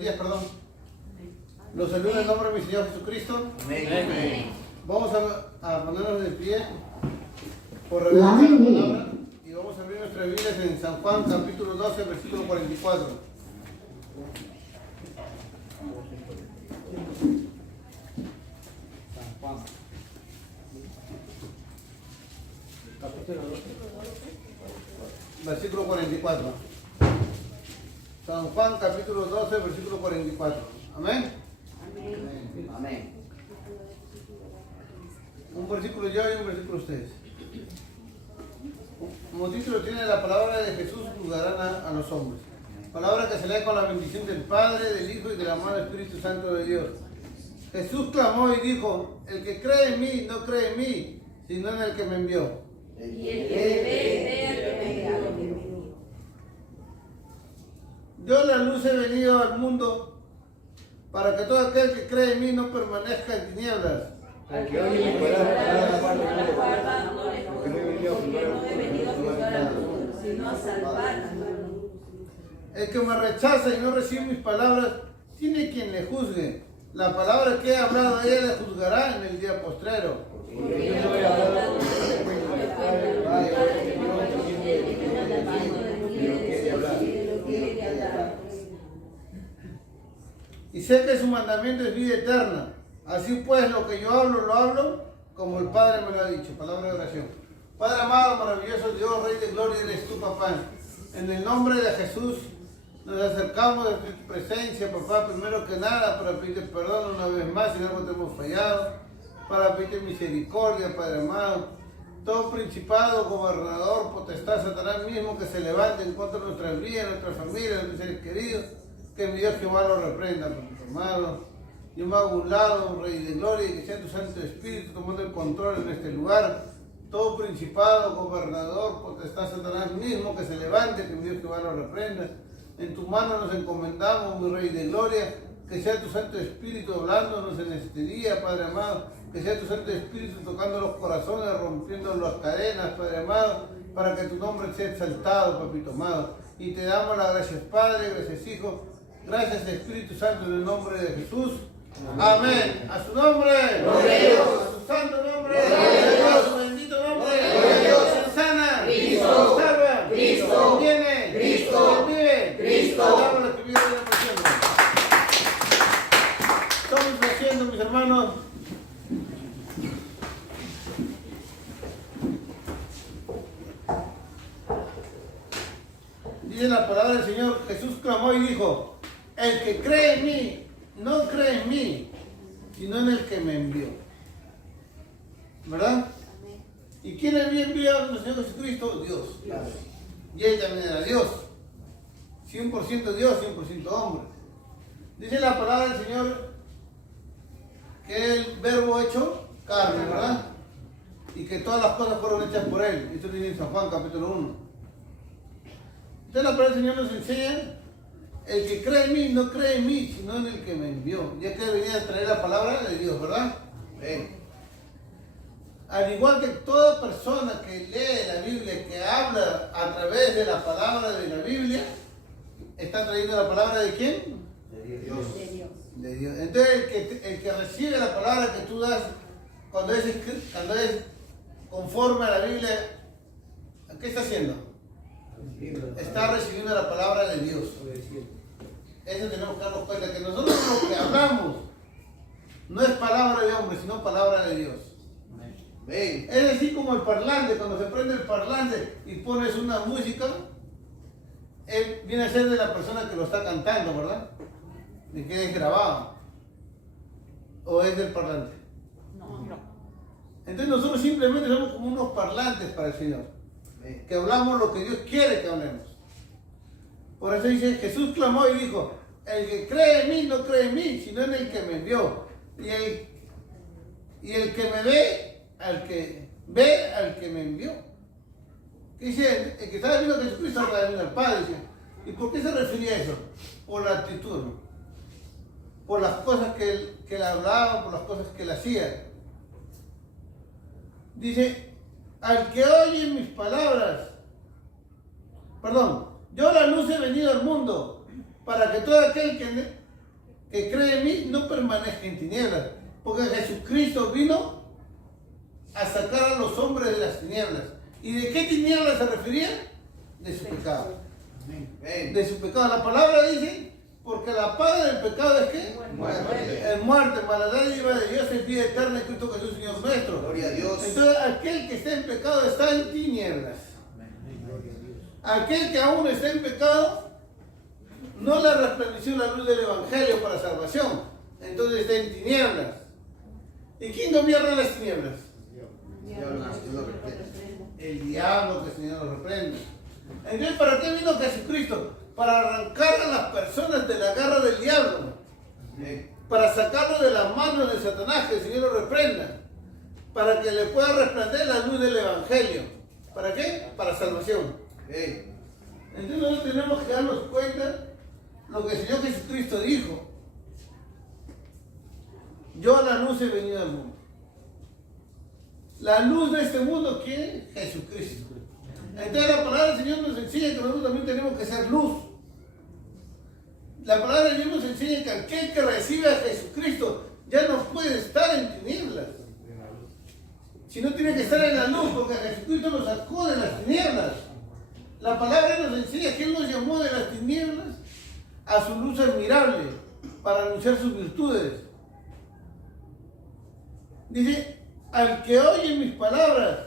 Perdón. Los saludo en el nombre de mi Señor Jesucristo. Amén. Vamos a ponernos de pie por reverencia a la palabra y vamos a abrir nuestras Biblias en San Juan capítulo 12, versículo 44. San Juan. Capítulo 12. Versículo 44. San Juan capítulo 12, versículo 44. Amén. Amén. Un versículo yo y un versículo ustedes. Como título tiene la palabra de Jesús juzgarán a los hombres. Palabra que se lee con la bendición del Padre, del Hijo y del amado Espíritu Santo de Dios. Jesús clamó y dijo: el que cree en mí no cree en mí, sino en el que me envió. Y el que me ve, ve al que me envió. Yo la luz he venido al mundo para que todo aquel que cree en mí no permanezca en tinieblas. Al que oye mi palabra, no la guarda, no le juzgo, porque no he venido a juzgar al mundo, sino a salvar al mundo. El que me rechaza y no recibe mis palabras, tiene quien le juzgue. La palabra que he hablado ella le juzgará en el día postrero. Porque yo no he hablado de y sé que su mandamiento es vida eterna. Así pues, lo que yo hablo, lo hablo como el Padre me lo ha dicho. Palabra de oración. Padre amado, maravilloso Dios, Rey de gloria, eres tú, papá. En el nombre de Jesús nos acercamos a tu presencia, papá, primero que nada, para pedirte perdón una vez más si algo te hemos fallado, para pedirte misericordia, Padre amado. Todo principado, gobernador, potestad, Satanás mismo que se levante en contra de nuestras vidas, nuestras familias, nuestros seres queridos, que mi Dios Jehová lo reprenda, papá amado. Yo me hago un lado, Rey de gloria, y que sea tu Santo Espíritu tomando el control en este lugar. Todo principado, gobernador, potestad, Satanás mismo que se levante, que mi Dios Jehová lo reprenda. En tu mano nos encomendamos, mi Rey de gloria, que sea tu Santo Espíritu hablándonos en este día, Padre amado, que sea tu Santo Espíritu tocando los corazones, rompiendo las cadenas, Padre amado, para que tu nombre sea exaltado, papito amado. Y te damos las gracias, Padre, gracias, Hijo, gracias, Espíritu Santo, en el nombre de Jesús. Amén. A su nombre, Gloria a Dios. a su santo nombre, Gloria a Dios. a su bendito nombre, Gloria a Dios. se sana, Cristo. se salva, Cristo. se viene, Cristo. se vive, Cristo. Alabamos la actividad de la pasión. Estamos haciendo, mis hermanos, dice la palabra del Señor. Jesús clamó y dijo: el que cree en mí no cree en mí, sino en el que me envió. ¿Verdad? ¿Y quién había enviado al Señor Jesucristo? Dios. Y él también era Dios. 100% Dios, 100% hombre. Dice la palabra del Señor que el verbo hecho carne, ¿verdad? Y que todas las cosas fueron hechas por él. Esto dice en San Juan capítulo 1. Entonces la palabra del Señor nos enseña: el que cree en mí no cree en mí, sino en el que me envió. Ya que venía a traer la palabra de Dios, ¿verdad? Al igual que toda persona que lee la Biblia, que habla a través de la palabra de la Biblia, está trayendo la palabra ¿de quién? De Dios. De Dios. Entonces el que recibe la palabra que tú das, cuando es conforme a la Biblia, ¿qué está haciendo? Está recibiendo la palabra de Dios. Eso tenemos que darnos cuenta, que nosotros lo que hablamos no es palabra de hombre, sino palabra de Dios. Es decir, como el parlante, cuando se prende el parlante y pones una música, viene a ser de la persona que lo está cantando, ¿verdad? De que es grabado. ¿O es del parlante? No. Entonces nosotros simplemente somos como unos parlantes para el Señor, que hablamos lo que Dios quiere que hablemos. Por eso dice: Jesús clamó y dijo: el que cree en mí no cree en mí, sino en el que me envió. Y el que me ve, al que me envió. Dice, el que está viendo a Jesucristo está viendo al Padre. Dice. ¿Y por qué se refería a eso? Por la actitud, ¿no? Por las cosas que él hablaba, por las cosas que él hacía. Dice: al que oye mis palabras, yo la luz he venido al mundo, para que todo aquel que cree en mí no permanezca en tinieblas, porque Jesucristo vino a sacar a los hombres de las tinieblas. ¿Y de qué tinieblas se refería? De su pecado. De su pecado. La palabra dice, porque la paga del pecado es ¿qué? Muerte. Es muerte, para la dádiva de Dios es vida eterna en Cristo Jesús, Señor nuestro. Gloria a Dios. Entonces, aquel que está en pecado está en tinieblas. Aquel que aún está en pecado, no le resplandeció la luz del Evangelio para salvación. Entonces está en tinieblas. ¿Y quién gobierna las tinieblas? El diablo, que el Señor lo reprende. Entonces, ¿para qué vino Jesucristo? Para arrancar a las personas de la garra del diablo. Para sacarlo de las manos de Satanás, que el Señor lo reprenda. Para que le pueda resplandecer la luz del Evangelio. ¿Para qué? Para salvación. Entonces nosotros tenemos que darnos cuenta lo que el Señor Jesucristo dijo. Yo a la luz he venido al mundo. La luz de este mundo, ¿quién? Jesucristo. Entonces la palabra del Señor nos enseña que nosotros también tenemos que ser luz. La palabra del Señor nos enseña que aquel que recibe a Jesucristo ya no puede estar en tinieblas, sino tiene que estar en la luz, porque Jesucristo nos sacó de las tinieblas. La palabra nos enseña que Él nos llamó de las tinieblas a su luz admirable para anunciar sus virtudes. Dice, al que oye mis palabras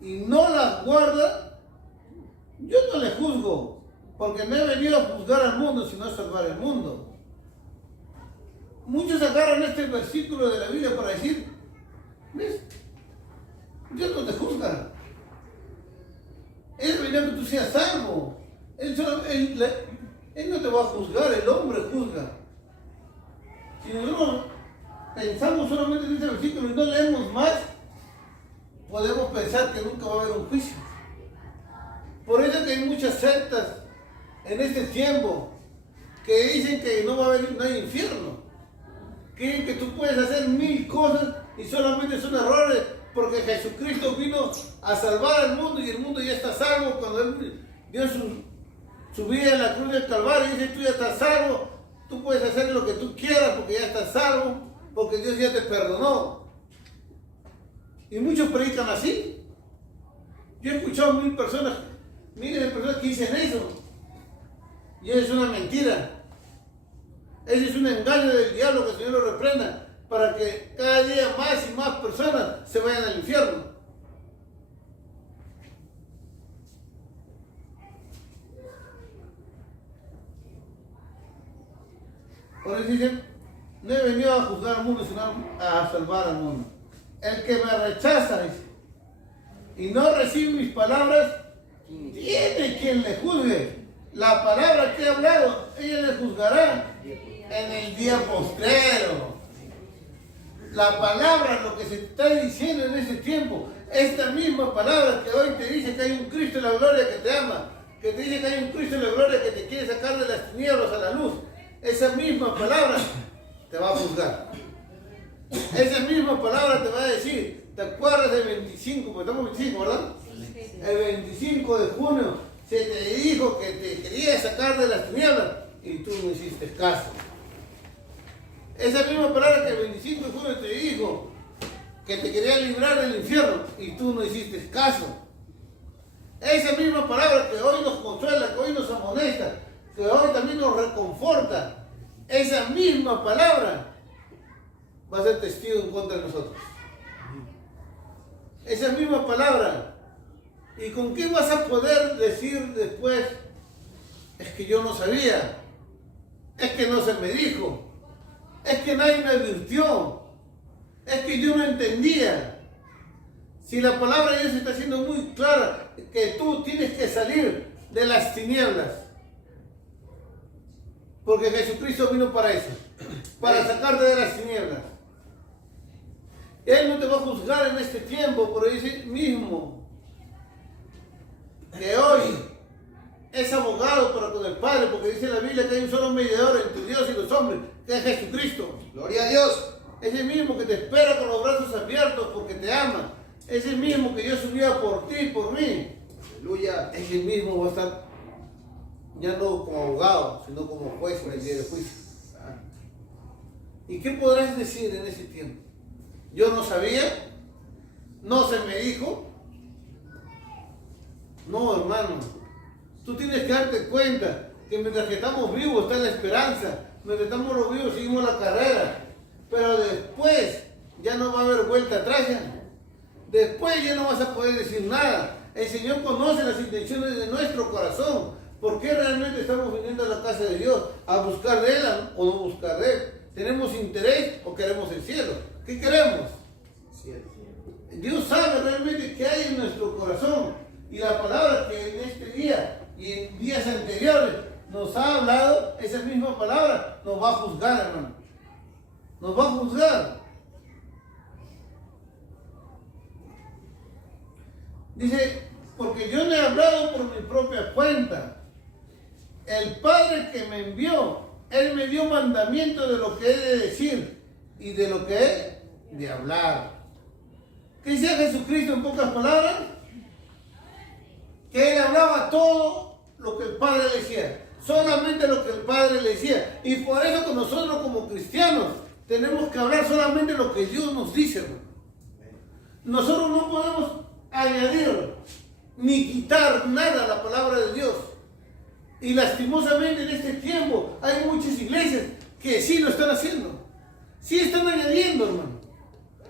y no las guarda, yo no le juzgo, porque no he venido a juzgar al mundo, sino a salvar el mundo. Muchos agarran este versículo de la Biblia para decir, ¿ves? Dios no te juzga. Él venía que tú seas salvo. Él no te va a juzgar, el hombre juzga. Si nosotros pensamos solamente en este versículo y no leemos más, podemos pensar que nunca va a haber un juicio. Por eso que hay muchas sectas en este tiempo que dicen que no hay infierno. Creen que tú puedes hacer 1000 cosas y solamente son errores, porque Jesucristo vino a salvar al mundo y el mundo ya está salvo. Cuando Él dio su vida en la cruz del Calvario, dice, tú ya estás salvo, tú puedes hacer lo que tú quieras porque ya estás salvo, porque Dios ya te perdonó. Y muchos predican así. Yo he escuchado miles de personas que dicen eso. Y eso es una mentira. Ese es un engaño del diablo, que el Señor lo reprenda, para que cada día más y más personas se vayan al infierno. Por eso dicen, no he venido a juzgar al mundo, sino a salvar al mundo. El que me rechaza, dice, y no recibe mis palabras, tiene quien le juzgue. La palabra que he hablado, ella le juzgará en el día postrero. La palabra, lo que se está diciendo en ese tiempo, esta misma palabra que hoy te dice que hay un Cristo en la gloria que te ama, que te dice que hay un Cristo en la gloria que te quiere sacar de las tinieblas a la luz, esa misma palabra te va a juzgar. Esa misma palabra te va a decir, ¿te acuerdas del 25? Porque estamos 25, ¿verdad? El 25 de junio se te dijo que te quería sacar de las tinieblas y tú no hiciste caso. Esa misma palabra que el 25 de junio te dijo que te quería librar del infierno y tú no hiciste caso. Esa misma palabra que hoy nos consuela, que hoy nos amonesta, que hoy también nos reconforta, esa misma palabra va a ser testigo en contra de nosotros. Esa misma palabra. ¿Y con qué vas a poder decir después? Es que yo no sabía, es que no se me dijo, es que nadie me advirtió, es que yo no entendía. Si la palabra de Dios está siendo muy clara, que tú tienes que salir de las tinieblas, porque Jesucristo vino para eso, para sacarte de las tinieblas. Él no te va a juzgar en este tiempo, pero dice mismo que hoy es abogado para con el Padre, porque dice la Biblia que hay un solo mediador entre Dios y los hombres, que es Jesucristo. Gloria a Dios. Es el mismo que te espera con los brazos abiertos porque te ama. Es el mismo que dio su vida por ti y por mí. Aleluya. Es el mismo va a estar ya no como abogado, sino como juez en el día de juicio. ¿Y qué podrás decir en ese tiempo? Yo no sabía, no se me dijo. No, hermano, tú tienes que darte cuenta que mientras que estamos vivos está la esperanza, mientras estamos los vivos seguimos la carrera, pero después ya no va a haber vuelta atrás ya. Después ya no vas a poder decir nada. El Señor conoce las intenciones de nuestro corazón. ¿Por qué realmente estamos viniendo a la casa de Dios? ¿A buscar de Él o no buscar de Él? ¿Tenemos interés o queremos el cielo? ¿Qué queremos? Dios sabe realmente qué hay en nuestro corazón. Y la palabra que en este día y en días anteriores nos ha hablado, esa misma palabra nos va a juzgar, hermano. Nos va a juzgar. Dice, porque yo le he hablado por mi propia cuenta. El Padre que me envió, Él me dio mandamiento de lo que he de decir y de lo que he de hablar. ¿Qué decía Jesucristo en pocas palabras? Que Él hablaba todo lo que el Padre le decía. Solamente lo que el Padre le decía. Y por eso que nosotros como cristianos tenemos que hablar solamente lo que Dios nos dice, hermano. Nosotros no podemos añadir ni quitar nada a la palabra de Dios. Y lastimosamente en este tiempo hay muchas iglesias que sí lo están haciendo. Sí están añadiendo, hermano.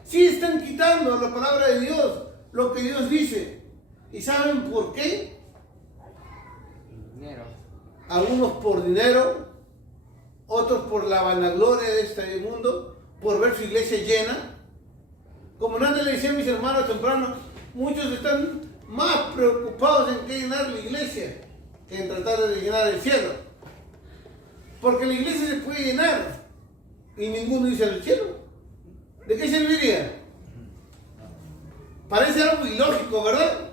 Sí están quitando a la palabra de Dios lo que Dios dice. ¿Y saben por qué? Dinero. Algunos por dinero, otros por la vanagloria de este mundo, por ver su iglesia llena. Como antes le decía a mis hermanos temprano, muchos están más preocupados en qué llenar la iglesia que en tratar de llenar el cielo. Porque la iglesia se puede llenar y ninguno dice al cielo. ¿De qué serviría? Parece algo ilógico, ¿verdad?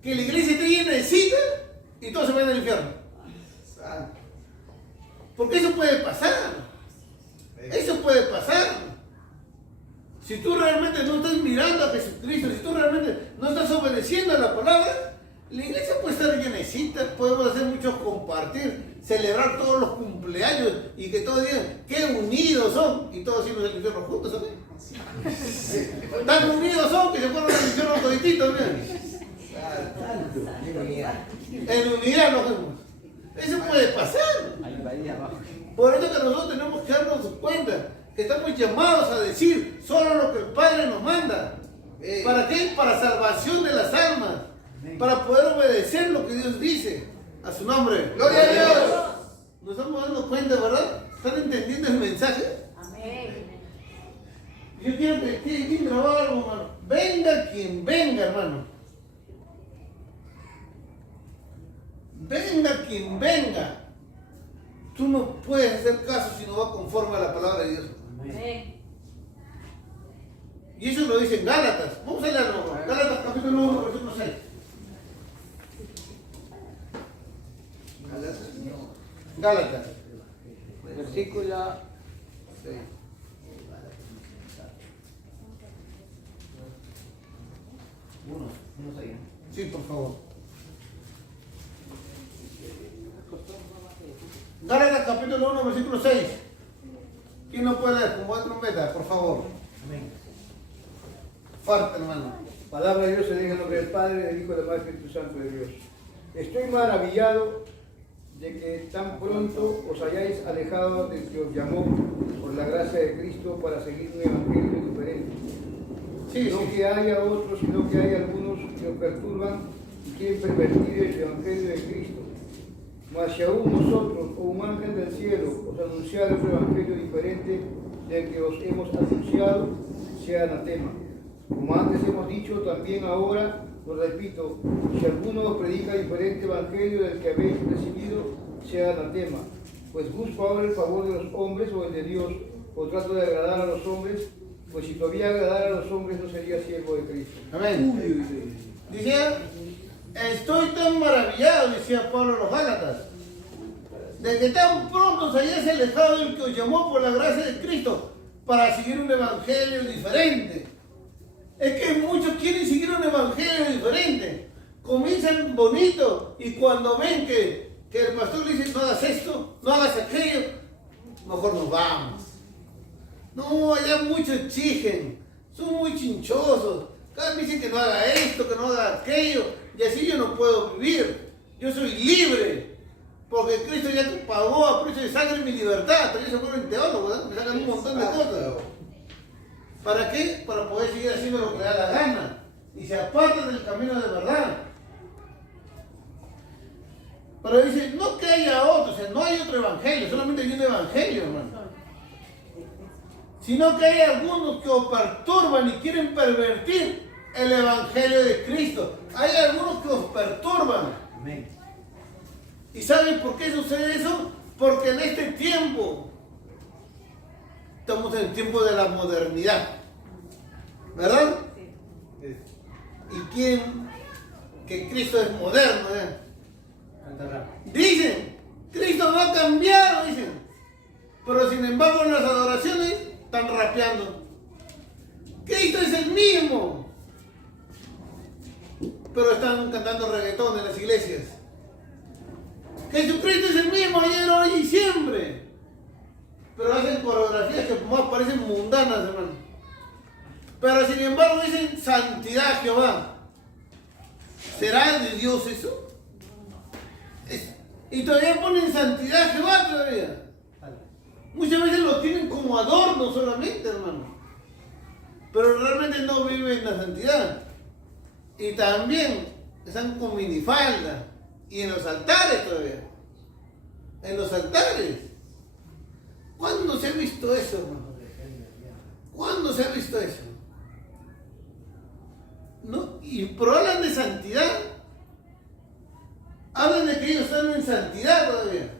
Que la iglesia esté llena de citas y todos se vayan al infierno. Porque eso puede pasar. Eso puede pasar. Si tú realmente no estás mirando a Jesucristo, si tú realmente no estás obedeciendo a la palabra, la iglesia puede estar llenecita, podemos hacer muchos compartir, celebrar todos los cumpleaños y que todos digan, qué unidos son, y todos irnos al infierno juntos, ¿sabes? Tan unidos son que se fueron al infierno todititos, miren. En unidad nos vemos. Eso puede pasar. Por eso que nosotros tenemos que darnos cuenta que estamos llamados a decir solo lo que el Padre nos manda. ¿Para qué? Para salvación de las almas. Para poder obedecer lo que Dios dice. A su nombre. ¡Gloria a Dios! Nos estamos dando cuenta, ¿verdad? ¿Están entendiendo el mensaje? Amén. Yo quiero que quede bien grabado algo, hermano. Venga quien venga, hermano. Venga quien venga. Tú no puedes hacer caso si no va conforme a la palabra de Dios. Amén. Y eso lo dice en Gálatas. Vamos a leerlo. Gálatas capítulo 1, versículo 6. Gálatas. Versículo 6. Sí, por favor. Gálatas capítulo 1, versículo 6. ¿Quién no puede leer? Como buen trompeta, por favor. Fuerte, hermano. Palabra de Dios se diga en el nombre del Padre, del Hijo y del Espíritu Santo de Dios. Estoy maravillado de que tan pronto os hayáis alejado del que os llamó por la gracia de Cristo para seguir un evangelio diferente. No que haya otros, sino que hay algunos que os perturban y quieren pervertir el evangelio de Cristo. Mas si aún nosotros o un ángel del cielo os anunciara otro evangelio diferente del que os hemos anunciado, sea anatema. Como antes hemos dicho, también ahora lo repito, si alguno os predica diferente evangelio del que habéis recibido, sea anatema. Pues busco ahora el favor de los hombres o el de Dios, o trato de agradar a los hombres, pues si todavía agradara a los hombres no sería siervo de Cristo. Amén. Decía, estoy tan maravillado, decía Pablo a los Gálatas, de que tan pronto se hayáis alejado del que os llamó por la gracia de Cristo para seguir un evangelio diferente. Es que muchos quieren seguir un evangelio diferente. Comienzan bonito y cuando ven que que el pastor le dice, no hagas esto, no hagas aquello, mejor nos vamos. No, allá muchos exigen, son muy chinchosos. Cada vez dicen que no haga esto, que no haga aquello, y así yo no puedo vivir. Yo soy libre, porque Cristo ya pagó a precio de sangre mi libertad. También se vuelven teólogos, ¿verdad? Me sacan un montón de cosas. ¿Para qué? Para poder seguir haciendo lo que le da la gana. Y se apartan del camino de verdad. Pero dice, no que haya otro, o sea, no hay otro evangelio, solamente hay un evangelio, hermano. Sino que hay algunos que os perturban y quieren pervertir el evangelio de Cristo. Hay algunos que os perturban. Amén. ¿Y saben por qué sucede eso? Porque en este tiempo estamos en el tiempo de la modernidad, ¿verdad? Y quieren que Cristo es moderno, ¿eh? Dicen, Cristo no ha cambiado, dicen. Pero sin embargo en las adoraciones están rapeando. Cristo es el mismo. Pero están cantando reggaetón en las iglesias. Jesucristo es el mismo ayer, hoy y siempre. Pero hacen coreografías que más parecen mundanas, hermano. Pero sin embargo dicen santidad Jehová. ¿Será de Dios eso? Y todavía ponen santidad Jehová todavía. Muchas veces lo tienen como adorno solamente, hermano. Pero realmente no viven la santidad. Y también están con minifalda. Y en los altares todavía. En los altares. ¿Cuándo se ha visto eso, hermano? ¿Cuándo se ha visto eso? ¿No? Pero hablan de santidad. Hablan de que ellos están en santidad todavía.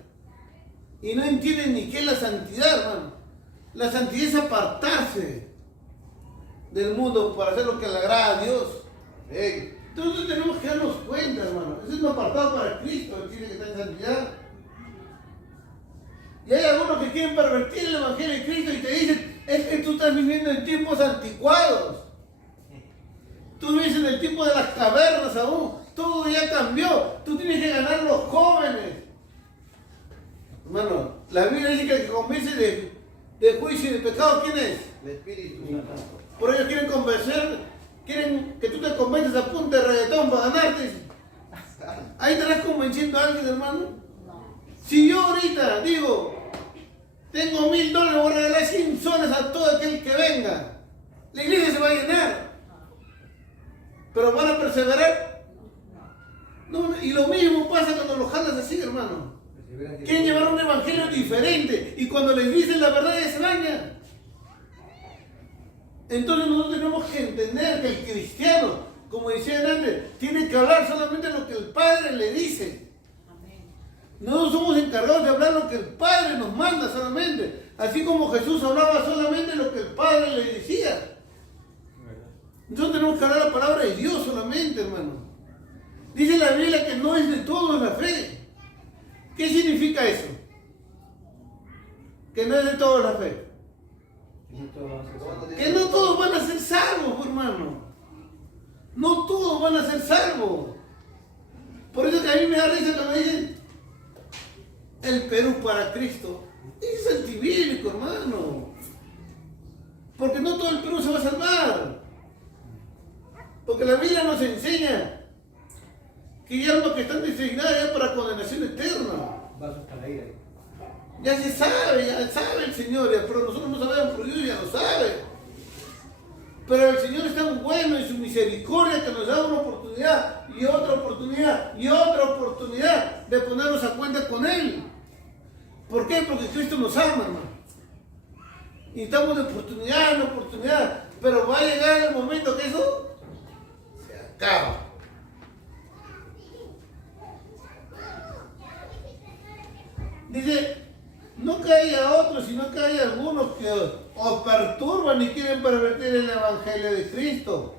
Y no entienden ni qué es la santidad, hermano. La santidad es apartarse del mundo para hacer lo que le agrada a Dios. Entonces tenemos que darnos cuenta, hermano. Eso es un apartado para Cristo, Él tiene que estar en santidad. Y hay algunos que quieren pervertir el evangelio de Cristo y te dicen, es que tú estás viviendo en tiempos anticuados. Tú vives en el tiempo de las cavernas aún. Todo ya cambió. Tú tienes que ganar a los jóvenes. Hermano, la Biblia dice que el que convence de juicio y de pecado, ¿quién es? El Espíritu Santo. Por ellos quieren convencer, quieren que tú te convences a punta de reggaetón para ganarte. Ahí estarás convenciendo a alguien, hermano. Si yo ahorita digo, tengo $1000, voy a regalar 100 soles a todo aquel que venga, la iglesia se va a llenar. Pero van a perseverar. No, y lo mismo pasa cuando los jalas así, hermano. Quieren llevar un evangelio diferente y cuando les dicen la verdad ya se bañan. Entonces nosotros tenemos que entender que el cristiano, como decían antes, tiene que hablar solamente lo que el Padre le dice. Nosotros somos encargados de hablar lo que el Padre nos manda solamente. Así como Jesús hablaba solamente lo que el Padre le decía. Nosotros tenemos que hablar la palabra de Dios solamente, hermano. Dice la Biblia que no es de todos la fe. ¿Qué significa eso? Que no es de todos la fe. Que no todos van a ser salvos, hermano. No todos van a ser salvos. Por eso que a mí me da risa cuando dicen el Perú para Cristo. Es antibíblico, hermano. Porque no todo el Perú se va a salvar. Porque la Biblia nos enseña que hay almas que están designadas ya para condenación eterna. Ya se sabe, ya sabe el Señor, pero nosotros no sabemos, pero Dios ya lo sabe. Pero el Señor es tan bueno en su misericordia que nos da una oportunidad y otra oportunidad y otra oportunidad de ponernos a cuenta con Él. ¿Por qué? Porque Cristo nos ama, hermano. Y estamos de oportunidad en oportunidad, pero va a llegar el momento que eso se acaba. Dice, no que haya otros, sino que hay algunos que os perturban y quieren pervertir el evangelio de Cristo.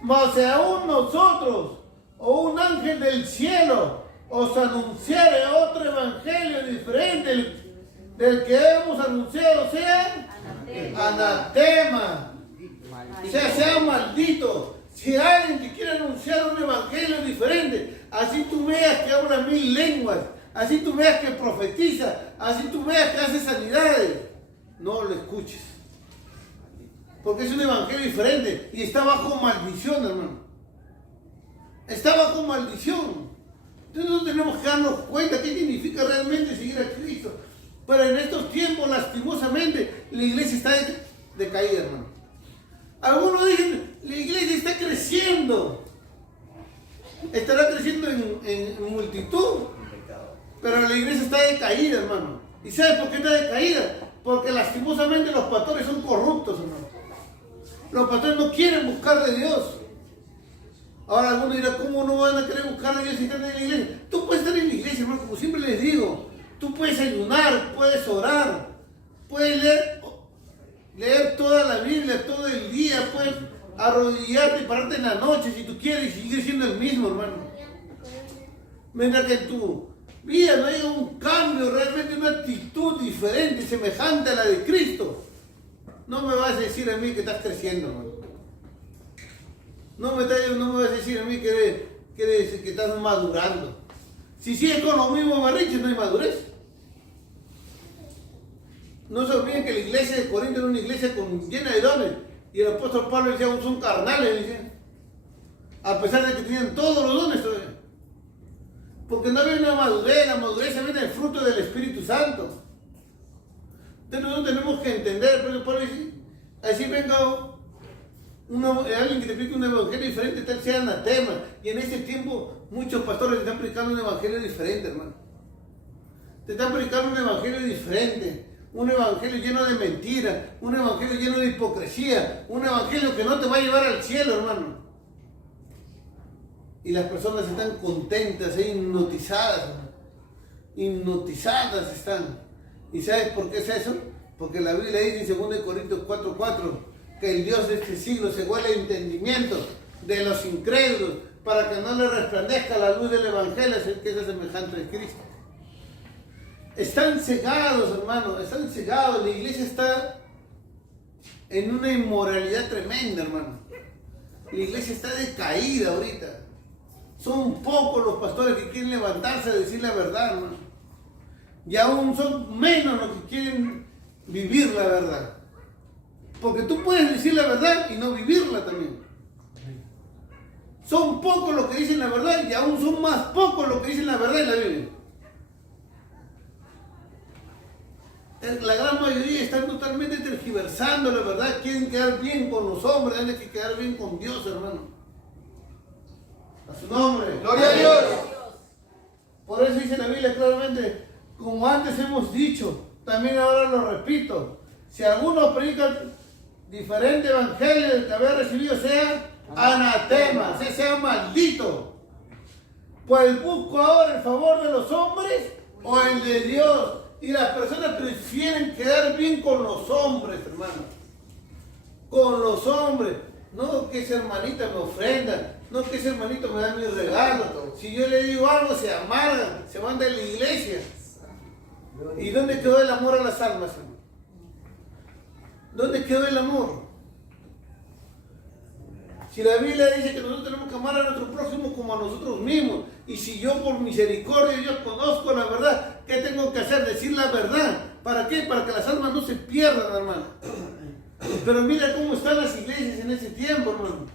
Mas si aún nosotros o un ángel del cielo os anunciare otro evangelio diferente del que hemos anunciado, sea anatema, sea maldito. Si hay alguien que quiere anunciar un evangelio diferente, así tú veas que habla 1000 lenguas, así tú veas que profetiza, así tú veas que hace sanidades, no lo escuches. Porque es un evangelio diferente y está bajo maldición, hermano. Está bajo maldición. Entonces no tenemos que darnos cuenta qué significa realmente seguir a Cristo. Pero en estos tiempos, lastimosamente, la iglesia está decaída, hermano. Algunos dicen, la iglesia está creciendo. Estará creciendo en multitud. Pero la iglesia está decaída, hermano. ¿Y sabes por qué está decaída? Porque lastimosamente los pastores son corruptos, hermano. Los pastores no quieren buscar de Dios. Ahora algunos dirán, ¿cómo no van a querer buscar a Dios si están en la iglesia? Tú puedes estar en la iglesia, hermano, como siempre les digo. Tú puedes ayunar, puedes orar, puedes leer toda la Biblia, todo el día, puedes arrodillarte y pararte en la noche si tú quieres y seguir siendo el mismo, hermano. Mientras que en tu vida no haya un cambio, realmente una actitud diferente, semejante a la de Cristo, no me vas a decir a mí que estás creciendo, hermano. No me vas a decir a mí que estás madurando. Si sigues con los mismos berrinches, no hay madurez. No se olviden que la iglesia de Corinto era una iglesia llena de dones. Y el apóstol Pablo decía, son carnales, decía. A pesar de que tenían todos los dones todavía. Porque no había una madurez, la madurez se ve en el fruto del Espíritu Santo. Entonces nosotros tenemos que entender, pero Pablo dice, así venga alguien que te explique un evangelio diferente, tal sea anatema. Y en este tiempo muchos pastores te están predicando un evangelio diferente, hermano. Te están predicando un evangelio diferente. Un evangelio lleno de mentiras, un evangelio lleno de hipocresía, un evangelio que no te va a llevar al cielo, hermano. Y las personas están contentas, hipnotizadas, hermano. Hipnotizadas están. ¿Y sabes por qué es eso? Porque la Biblia dice en 2 Corintios 4:4 que el Dios de este siglo se huele el entendimiento de los incrédulos para que no le resplandezca la luz del evangelio, que es semejante a Cristo. Están cegados, hermano, están cegados. La iglesia está en una inmoralidad tremenda, hermano. La iglesia está decaída ahorita. Son pocos los pastores que quieren levantarse a decir la verdad, hermano. Y aún son menos los que quieren vivir la verdad. Porque tú puedes decir la verdad y no vivirla también. Son pocos los que dicen la verdad y aún son más pocos los que dicen la verdad en la Biblia. La gran mayoría están totalmente tergiversando la verdad, quieren quedar bien con los hombres, tienen que quedar bien con Dios, hermano. A su nombre. Gloria a Dios. Por eso dice la Biblia claramente, como antes hemos dicho, también ahora lo repito, si alguno predica diferente evangelio del que había recibido, sea anatema, sea maldito. Pues busco ahora el favor de los hombres o el de Dios. Y las personas prefieren quedar bien con los hombres, hermano. Con los hombres. No que ese hermanito me ofrenda. No que ese hermanito me da mi regalo. Si yo le digo algo, se amargan. Se van de la iglesia. ¿Y dónde quedó el amor a las almas, hermano? ¿Dónde quedó el amor? Si la Biblia dice que nosotros tenemos que amar a nuestro prójimo como a nosotros mismos, y si yo por misericordia de Dios conozco la verdad, ¿qué tengo que hacer? Decir la verdad. ¿Para qué? Para que las almas no se pierdan, hermano. Pero mira cómo están las iglesias en ese tiempo, hermano.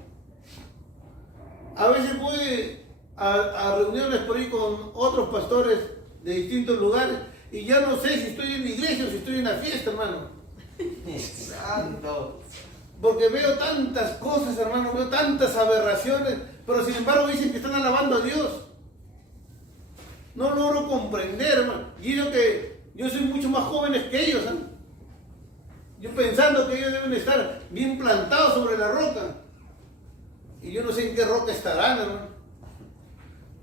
A veces voy a reuniones por ahí con otros pastores de distintos lugares y ya no sé si estoy en la iglesia o si estoy en la fiesta, hermano. Santo. Porque veo tantas cosas, hermano, veo tantas aberraciones, pero sin embargo dicen que están alabando a Dios. No logro comprender, hermano. Y yo que yo soy mucho más jóvenes que ellos, ¿eh? Yo pensando que ellos deben estar bien plantados sobre la roca. Y yo no sé en qué roca estarán, hermano.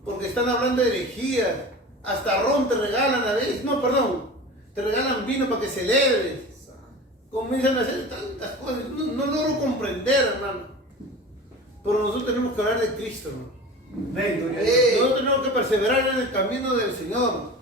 Porque están hablando de herejía. Hasta ron te regalan a veces. No, perdón. Te regalan vino para que celebres. Comienzan a hacer tantas cosas. No logro comprender, hermano. Pero nosotros tenemos que hablar de Cristo, hermano. Nosotros tenemos que perseverar en el camino del Señor.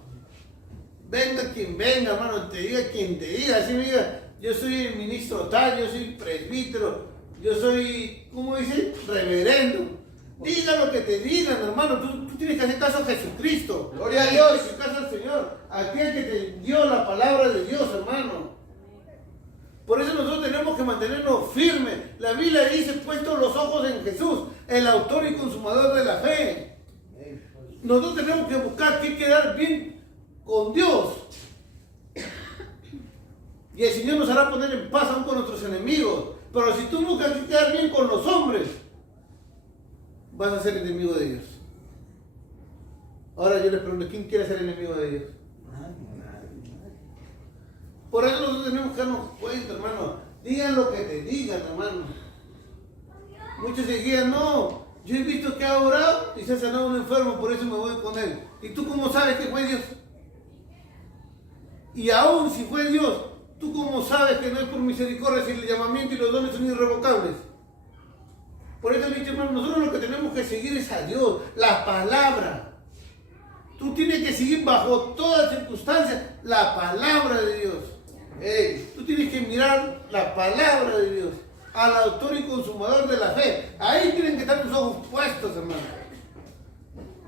Venga quien venga, hermano, te diga quien te diga. Así me diga, yo soy el ministro tal, yo soy presbítero, yo soy, ¿cómo dice? Reverendo. Diga lo que te digan, hermano. Tú tienes que hacer caso a Jesucristo. Gloria a Dios. Tienes que hacer caso al Señor. Aquel que te dio la palabra de Dios, hermano. Por eso nosotros tenemos que mantenernos firmes. La Biblia dice, puestos los ojos en Jesús, el autor y consumador de la fe. Nosotros tenemos que buscar que quedar bien con Dios. Y el Señor nos hará poner en paz aún con nuestros enemigos. Pero si tú buscas que quedar bien con los hombres, vas a ser enemigo de ellos. Ahora yo les pregunto, ¿quién quiere ser enemigo de ellos? Por eso nosotros tenemos que darnos cuenta, hermano. Digan lo que te digan, hermano. Muchos decían, no, yo he visto que ha orado y se ha sanado un enfermo, por eso me voy con él. ¿Y tú cómo sabes que fue Dios? Y aún si fue Dios, ¿tú cómo sabes que no es por misericordia si el llamamiento y los dones son irrevocables? Por eso, mis hermanos, nosotros lo que tenemos que seguir es a Dios, la palabra. Tú tienes que seguir bajo todas circunstancias la palabra de Dios. Tú tienes que mirar la palabra de Dios, al autor y consumador de la fe. Ahí tienen que estar tus ojos puestos, hermano,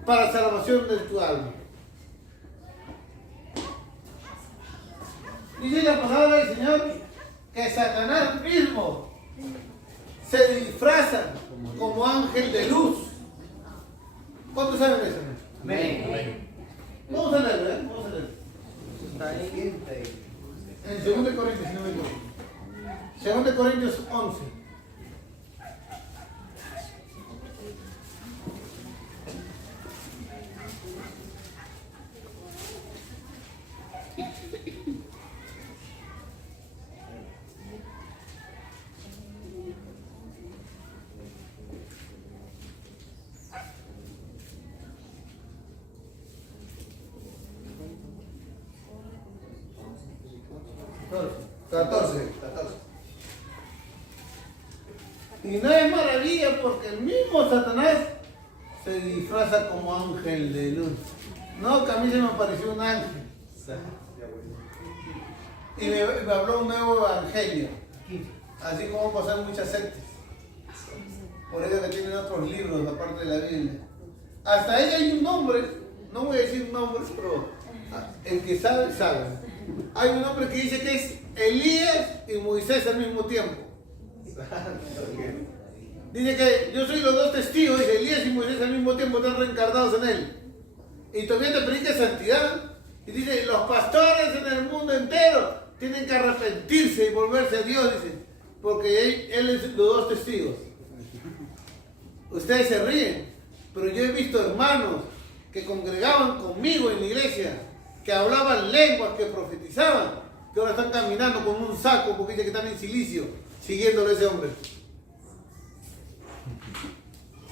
para salvación de tu alma. Dice la palabra del Señor que Satanás mismo se disfraza como ángel de luz. ¿Cuántos saben eso? Amén. Vamos a leer, ¿eh? Vamos a leer. Está ahí. En 2 Corintios, si no me equivoco. 2 Corintios 11. Y no es maravilla porque el mismo Satanás se disfraza como ángel de luz. No, que a mí se me apareció un ángel. Y me habló un nuevo evangelio. Así como pasan muchas sectas. Por eso que tienen otros libros aparte de la Biblia. Hasta ahí hay un nombre, no voy a decir nombres, pero el que sabe, sabe. Hay un hombre que dice que es Elías y Moisés al mismo tiempo. Dice que yo soy los dos testigos, dice Elías y Moisés al mismo tiempo están reencarnados en él. Y todavía te predica santidad. Y dice, los pastores en el mundo entero tienen que arrepentirse y volverse a Dios, dice. Porque él es los dos testigos. Ustedes se ríen, pero yo he visto hermanos que congregaban conmigo en la iglesia, que hablaban lenguas, que profetizaban, que ahora están caminando con un saco porque dice que están en silicio, siguiéndole a ese hombre.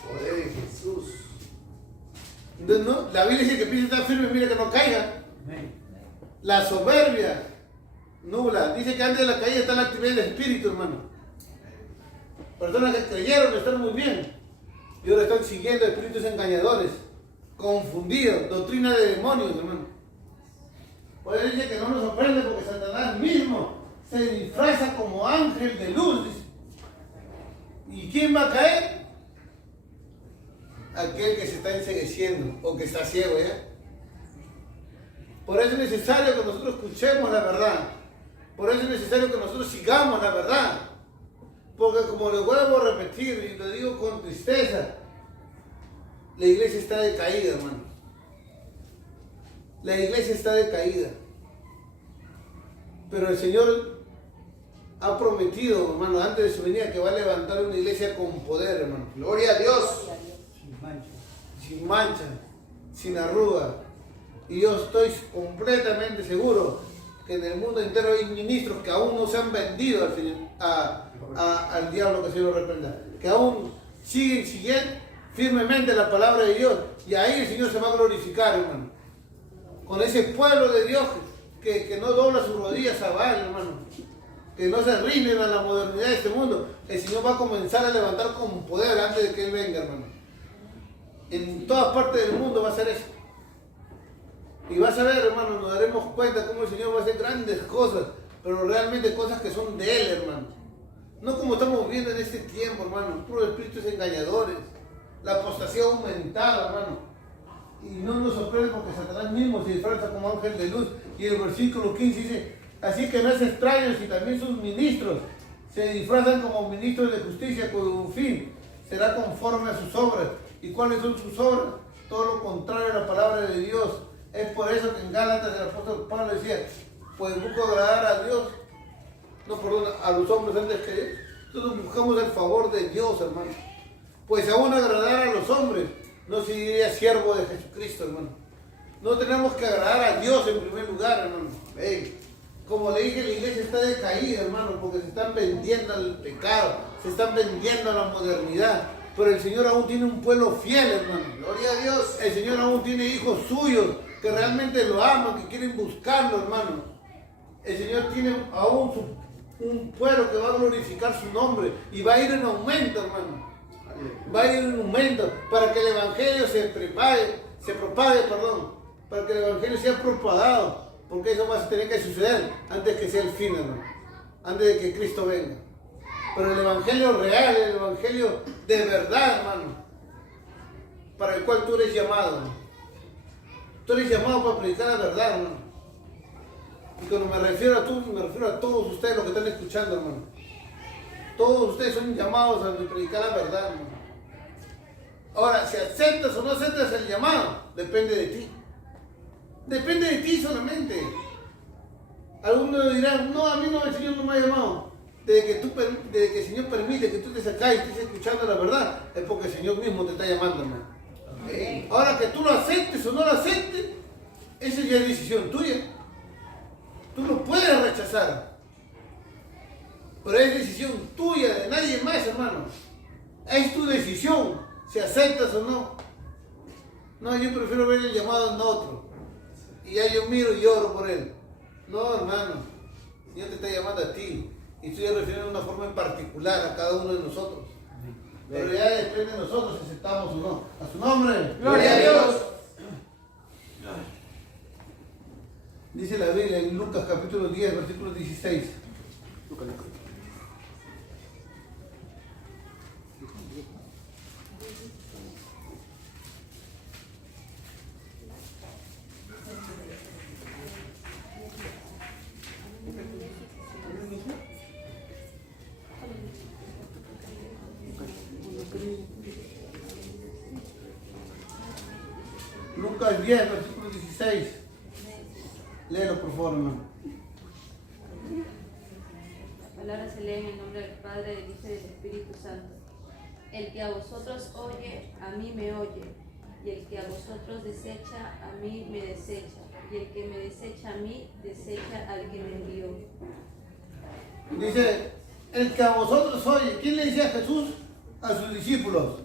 Poder en Jesús. Entonces, ¿no? La Biblia dice que piensa estar firme, mira que no caiga. La soberbia nubla. Dice que antes de la caída está la actividad del espíritu, hermano. Personas que creyeron están muy bien y ahora están siguiendo espíritus engañadores, confundidos, doctrina de demonios, hermano. Por eso dice que no nos sorprende porque Satanás mismo se disfraza como ángel de luz, dice. ¿Y quién va a caer? Aquel que se está encegueciendo o que está ciego, ¿ya? Por eso es necesario que nosotros escuchemos la verdad. Por eso es necesario que nosotros sigamos la verdad. Porque como le vuelvo a repetir y lo digo con tristeza, la iglesia está decaída, hermano. La iglesia está decaída. Pero el Señor ha prometido, hermano, antes de su venida, que va a levantar una iglesia con poder, hermano. Gloria a Dios. Sin mancha, sin arruga. Y yo estoy completamente seguro que en el mundo entero hay ministros que aún no se han vendido al Señor, al diablo, que el Señor lo reprenda. Que aún siguen siguiendo firmemente la palabra de Dios. Y ahí el Señor se va a glorificar, hermano. Con ese pueblo de Dios que no dobla sus rodillas a Baal, hermano. Que no se rinden a la modernidad de este mundo. El Señor va a comenzar a levantar con poder antes de que Él venga, hermano. En todas partes del mundo va a ser eso. Y vas a ver, hermano, nos daremos cuenta cómo el Señor va a hacer grandes cosas, pero realmente cosas que son de Él, hermano. No como estamos viendo en este tiempo, hermano, puros espíritus engañadores, La apostasía ha aumentado, hermano. Y no nos sorprende porque Satanás mismo se disfraza como ángel de luz. Y el versículo 15 dice, así que no es extraño si también sus ministros se disfrazan como ministros de justicia, cuyo fin será conforme a sus obras. ¿Y cuáles son sus obras? Todo lo contrario a la palabra de Dios. Es por eso que en Gálatas el apóstol Pablo decía, pues busco agradar a Dios, no, perdón, a los hombres antes que Dios. Nosotros buscamos el favor de Dios, hermano. Pues aún agradar a los hombres no sería siervo de Jesucristo, hermano. No tenemos que agradar a Dios en primer lugar, hermano. Como le dije, la iglesia está decaída, hermano, porque se están vendiendo al pecado, se están vendiendo a la modernidad. Pero el Señor aún tiene un pueblo fiel, hermano. Gloria a Dios. El Señor aún tiene hijos suyos que realmente lo aman, que quieren buscarlo, hermano. El Señor tiene aún un pueblo que va a glorificar su nombre y va a ir en aumento, hermano. Va a ir en aumento para que el Evangelio se propague, para que el Evangelio sea propagado, porque eso va a tener que suceder antes que sea el fin, hermano, antes de que Cristo venga. Pero el Evangelio real, el Evangelio de verdad, hermano, para el cual tú eres llamado, hermano. Tú eres llamado para predicar la verdad, hermano. Y cuando me refiero a tú, me refiero a todos ustedes los que están escuchando, hermano. Todos ustedes son llamados a predicar la verdad, hermano. Ahora, si aceptas o no aceptas el llamado, depende de ti. Depende de ti solamente. Algunos dirán, no, a mí no, el Señor no me ha llamado. Desde que el Señor permite que tú te sacas y estés escuchando la verdad, es porque el Señor mismo te está llamando, hermano. Okay. Ahora que tú lo aceptes o no lo aceptes, esa ya es decisión tuya. Tú lo puedes rechazar, pero es decisión tuya, de nadie más, hermano. Es tu decisión, si aceptas o no. No, yo prefiero ver el llamado en otro. Y ya yo miro y lloro por él. No, hermano. Dios te está llamando a ti. Y estoy refiriendo de una forma en particular a cada uno de nosotros. Pero ya depende de nosotros si aceptamos o no. A su nombre. Gloria a Dios. Dice la Biblia en Lucas capítulo 10, versículo 16. Lucas 10, versículo 16. Léelo, por favor, hermano. La palabra se lee en el nombre del Padre, del Hijo y del Espíritu Santo. El que a vosotros oye, a mí me oye. Y el que a vosotros desecha, a mí me desecha. Y el que me desecha a mí, desecha al que me envió. Dice, el que a vosotros oye. ¿Quién le dice a Jesús? A sus discípulos.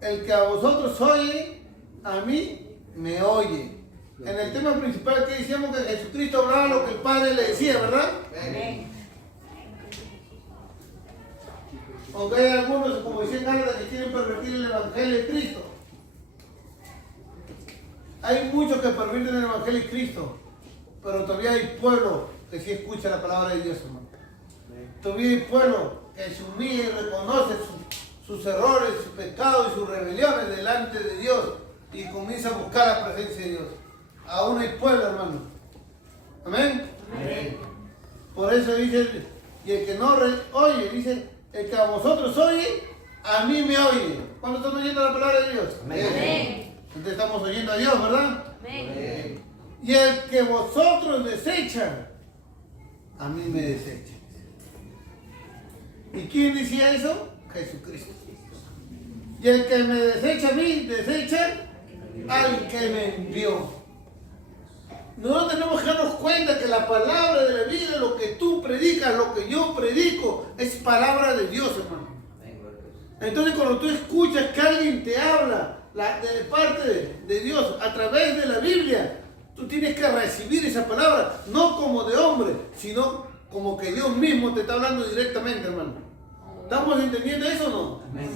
El que a vosotros oye, a mí me oye. En el tema principal que decíamos que Jesucristo hablaba lo que el Padre le decía, ¿verdad? Amén. Aunque hay algunos, como decía Gálatas, que quieren pervertir el Evangelio de Cristo. Hay muchos que pervierten el Evangelio de Cristo, pero todavía hay pueblo que sí escucha la palabra de Dios, hermano. Todavía hay pueblo que se humilla y reconoce sus errores, sus pecados y sus rebeliones delante de Dios y comienza a buscar la presencia de Dios. Aún hay pueblo, hermano. Amén. Amén. Por eso dice, y el que no oye, dice, el que a vosotros oye, a mí me oye. ¿Cuándo están oyendo la palabra de Dios? Amén. Entonces estamos oyendo a Dios, ¿verdad? Amén. Y el que vosotros desechan, a mí me desecha. ¿Y quién decía eso? Jesucristo. Y el que me desecha a mí, desecha al que me envió. Nosotros tenemos que darnos cuenta que la palabra de la vida, lo que tú predicas, lo que yo predico, es palabra de Dios, hermano. Entonces cuando tú escuchas que alguien te habla de parte de Dios a través de la Biblia, tú tienes que recibir esa palabra, no como de hombre, sino como que Dios mismo te está hablando directamente, hermano. ¿Estamos entendiendo eso o no? Amén.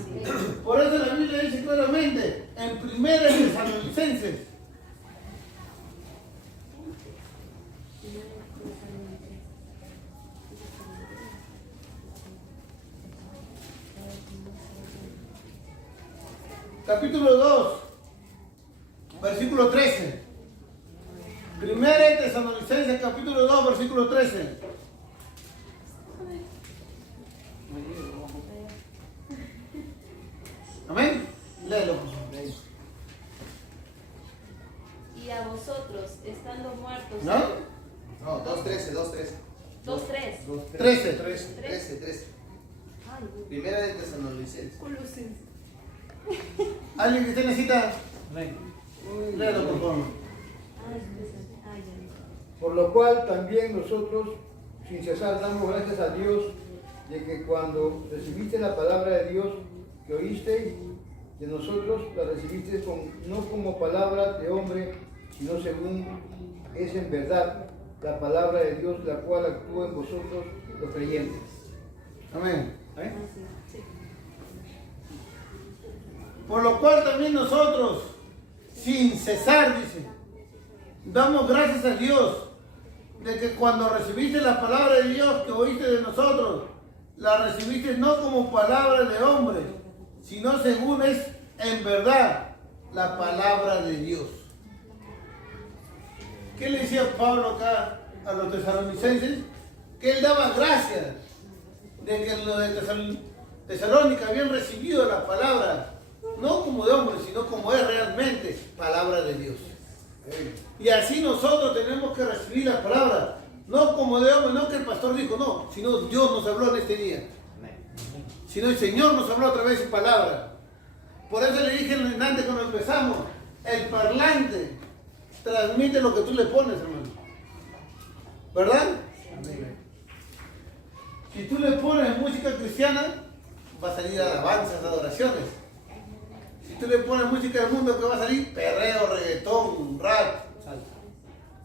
Por eso la Biblia dice claramente en 1 Tesalonicenses, capítulo 2, versículo 13. Primera de Tesalonicenses, capítulo 2, versículo 13. Amén. Léelo. Y a vosotros, estando muertos. ¿No? No, 2.13, 2.13. 2:3. 13. 13. Ay, Primera de Tesalonicenses. Colosenses. ¿Alguien que usted necesita? Léelo, por favor. Ay, ya. Por lo cual también nosotros, sin cesar, damos gracias a Dios de que cuando recibiste la palabra de Dios que oíste de nosotros, la recibiste no como palabra de hombre, sino según es en verdad la palabra de Dios, la cual actúa en vosotros los creyentes. Amén. ¿Eh? Sí. Por lo cual también nosotros, sin cesar, dice, damos gracias a Dios de que cuando recibiste la palabra de Dios que oíste de nosotros, la recibiste no como palabra de hombre, sino según es en verdad la palabra de Dios. ¿Qué le decía Pablo acá a los tesalonicenses? Que él daba gracias de que los de Tesalónica habían recibido la palabra, no como de hombre, sino como es realmente palabra de Dios. Y así nosotros tenemos que recibir la palabra, no como de hombre, no que el pastor dijo, no, sino Dios nos habló en este día. Sino el Señor nos habló a través de su palabra. Por eso le dije antes cuando empezamos, el parlante transmite lo que tú le pones, hermano. ¿Verdad? Si tú le pones música cristiana, va a salir alabanzas, adoraciones. Si tú le pones música del mundo, ¿qué va a salir? Perreo, reggaetón, rap,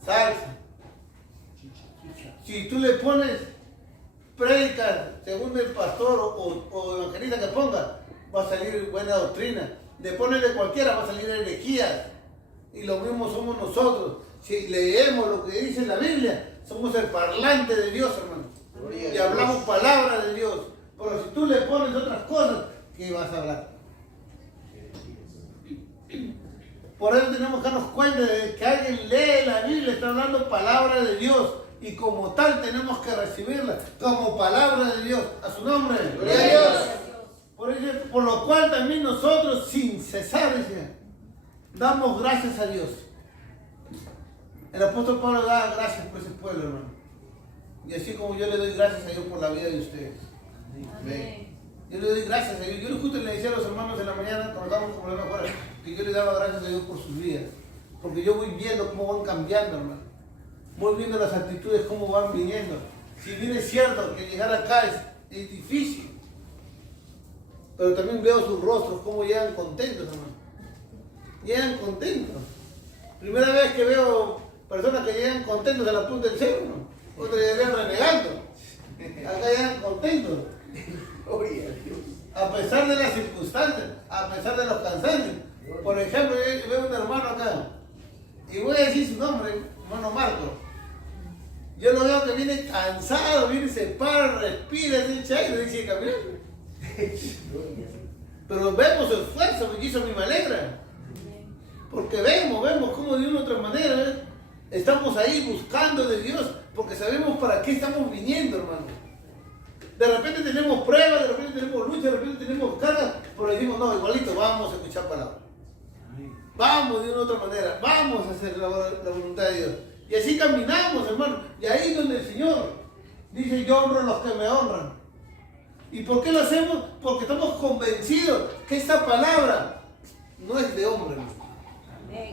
salsa. Si tú le pones prédicas según el pastor o evangelista que ponga, va a salir buena doctrina. Le pones de cualquiera, va a salir herejía. Y lo mismo somos nosotros. Si leemos lo que dice la Biblia, somos el parlante de Dios, hermano. Y hablamos palabra de Dios. Pero si tú le pones otras cosas, ¿qué vas a hablar? Por eso tenemos que darnos cuenta de que alguien lee la Biblia, está hablando palabra de Dios. Y como tal tenemos que recibirla como palabra de Dios. A su nombre. Gloria a Dios. Por lo cual también nosotros, sin cesar, dice, damos gracias a Dios. El apóstol Pablo da gracias por ese pueblo, hermano. Y así como yo le doy gracias a Dios por la vida de ustedes. Amén. Yo le doy gracias a Dios. Yo justo le decía a los hermanos en la mañana, cuando estábamos como la afuera, que yo le daba gracias a Dios por sus vidas. Porque yo voy viendo cómo van cambiando, hermano. Voy viendo las actitudes, cómo van viniendo. Si bien es cierto que llegar acá es difícil, pero también veo sus rostros, cómo llegan contentos, hermano. Llegan contentos. Primera vez que veo personas que llegan contentos a la punta del cerro, ¿no? Otros llegan renegando. Acá llegan contentos. A pesar de las circunstancias, a pesar de los cansancios. Por ejemplo, yo veo un hermano acá, y voy a decir su nombre, hermano Marco. Yo lo veo que viene cansado, viene, se para, respira, se echa aire y sigue caminando. Pero vemos su esfuerzo, y eso a mí me alegra. Porque vemos cómo de una u otra manera estamos ahí buscando de Dios, porque sabemos para qué estamos viniendo, hermano. De repente tenemos pruebas, de repente tenemos lucha, de repente tenemos cargas, pero decimos, no, igualito, vamos a escuchar palabra. Vamos de una u otra manera, vamos a hacer la voluntad de Dios. Y así caminamos, hermano. Y ahí es donde el Señor dice, yo honro a los que me honran. ¿Y por qué lo hacemos? Porque estamos convencidos que esta palabra no es de hombre,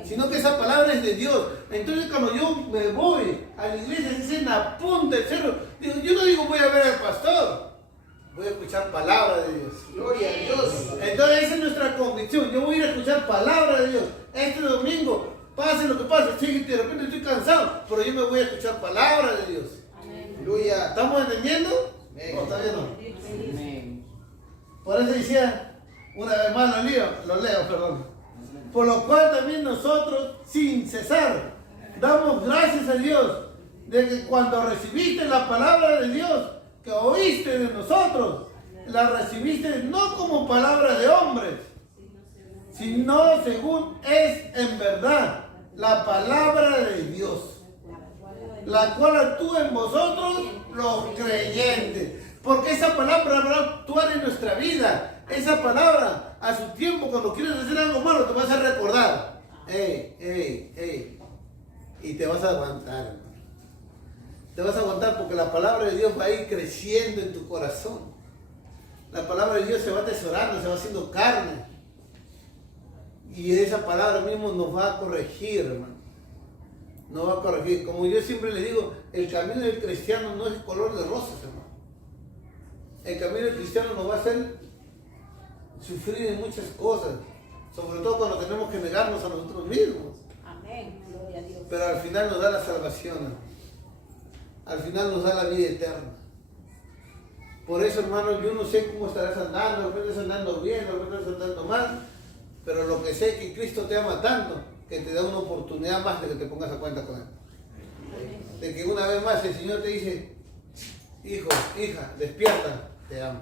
sino que esa palabra es de Dios. Entonces cuando yo me voy a la iglesia, se en la punta del cerro, digo, yo no digo voy a ver al pastor, voy a escuchar palabra de Dios. Gloria a Dios. Entonces esa es nuestra convicción. Yo voy a ir a escuchar palabra de Dios. Este domingo, pase lo que pase, sí, de repente estoy cansado, pero yo me voy a escuchar palabra de Dios. Aleluya. ¿Estamos entendiendo? Amén. ¿O todavía no? Amén. Por eso decía, una vez más lo leo, perdón. Por lo cual también nosotros, sin cesar, damos gracias a Dios de que cuando recibiste la palabra de Dios que oíste de nosotros, la recibiste no como palabra de hombres, sino según es en verdad la palabra de Dios, la cual actúa en vosotros los creyentes. Porque esa palabra va a actuar en nuestra vida. Esa palabra, a su tiempo, cuando quieres hacer algo malo, te vas a recordar. Y te vas a aguantar, hermano. Te vas a aguantar porque la palabra de Dios va a ir creciendo en tu corazón. La palabra de Dios se va atesorando, se va haciendo carne. Y esa palabra mismo nos va a corregir, hermano. Nos va a corregir. Como yo siempre le digo, el camino del cristiano no es color de rosas, hermano. El camino del cristiano nos va a hacer sufrir en muchas cosas. Sobre todo cuando tenemos que negarnos a nosotros mismos. Amén. Gloria a Dios. Pero al final nos da la salvación, hermano. Al final nos da la vida eterna. Por eso, hermano, yo no sé cómo estarás andando, de repente estás andando bien, de repente estás andando mal, pero lo que sé es que Cristo te ama tanto que te da una oportunidad más de que te pongas a cuenta con Él. De que una vez más el Señor te dice, hijo, hija, despierta, te amo.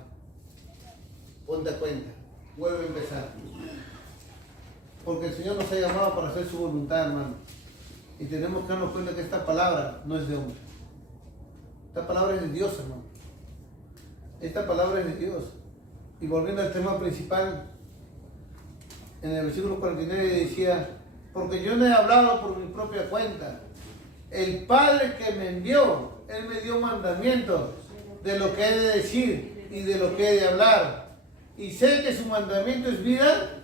Ponte a cuenta, vuelve a empezar. Porque el Señor nos ha llamado para hacer su voluntad, hermano. Y tenemos que darnos cuenta que esta palabra no es de hombre. Esta palabra es de Dios, hermano. Esta palabra es de Dios. Y volviendo al tema principal, en el versículo 49 decía, porque yo no he hablado por mi propia cuenta. El Padre que me envió, Él me dio mandamientos de lo que he de decir y de lo que he de hablar. Y sé que su mandamiento es vida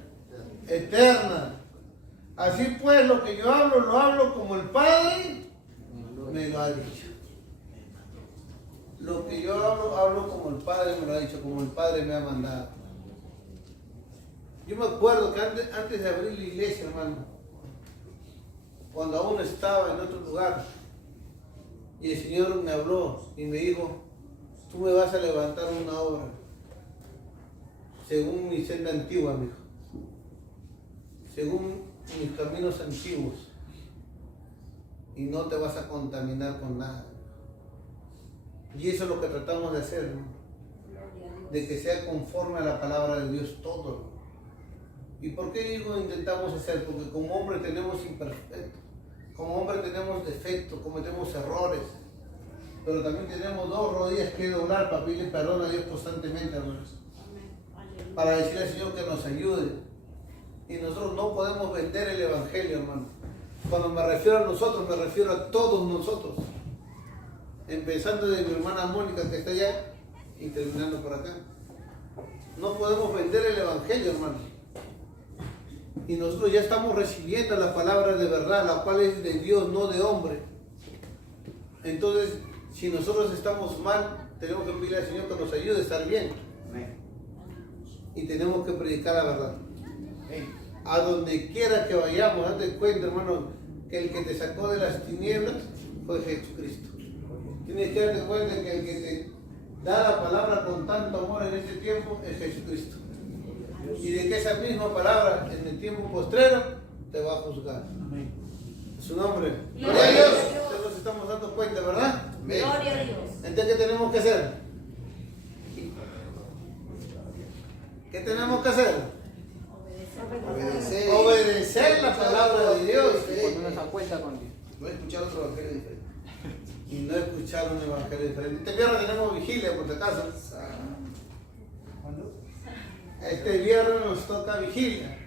eterna. Así pues, lo que yo hablo, lo hablo como el Padre me lo ha dicho. Lo que yo hablo, hablo como el Padre me lo ha dicho, como el Padre me ha mandado. Yo me acuerdo que antes de abrir la iglesia, hermano, cuando aún estaba en otro lugar, y el Señor me habló y me dijo, tú me vas a levantar una obra, según mi senda antigua, mi hijo, según mis caminos antiguos, y no te vas a contaminar con nada. Y eso es lo que tratamos de hacer, ¿no? De que sea conforme a la palabra de Dios todo. ¿Y por qué digo intentamos hacer? Porque como hombre tenemos imperfectos, como hombre tenemos defectos, cometemos errores, pero también tenemos 2 rodillas que doblar para pedirle perdón a Dios constantemente, hermanos. Para decirle al Señor que nos ayude. Y nosotros no podemos vender el Evangelio, hermano. Cuando me refiero a nosotros, me refiero a todos nosotros. Empezando de mi hermana Mónica que está allá y terminando por acá. No podemos vender el Evangelio, hermano. Y nosotros ya estamos recibiendo la palabra de verdad, la cual es de Dios, no de hombre. Entonces, si nosotros estamos mal, tenemos que pedirle al Señor que nos ayude a estar bien. Y tenemos que predicar la verdad. A donde quiera que vayamos, date cuenta, hermano, que el que te sacó de las tinieblas fue Jesucristo. Tienes que darte cuenta que el que te da la palabra con tanto amor en este tiempo es Jesucristo. Y de que esa misma palabra en el tiempo postrero te va a juzgar. Su nombre. Gloria a Dios. Todos nos estamos dando cuenta, ¿verdad? Gloria a Dios. Entonces, ¿qué tenemos que hacer? ¿Qué tenemos que hacer? Obedecer. Obedecer la palabra de Dios. Ponernos a cuenta con Dios. No escuchar otro evangelio diferente. Y no escuchar un evangelio diferente. Este viernes tenemos vigilia, por si acaso. Este viernes nos toca vigilia.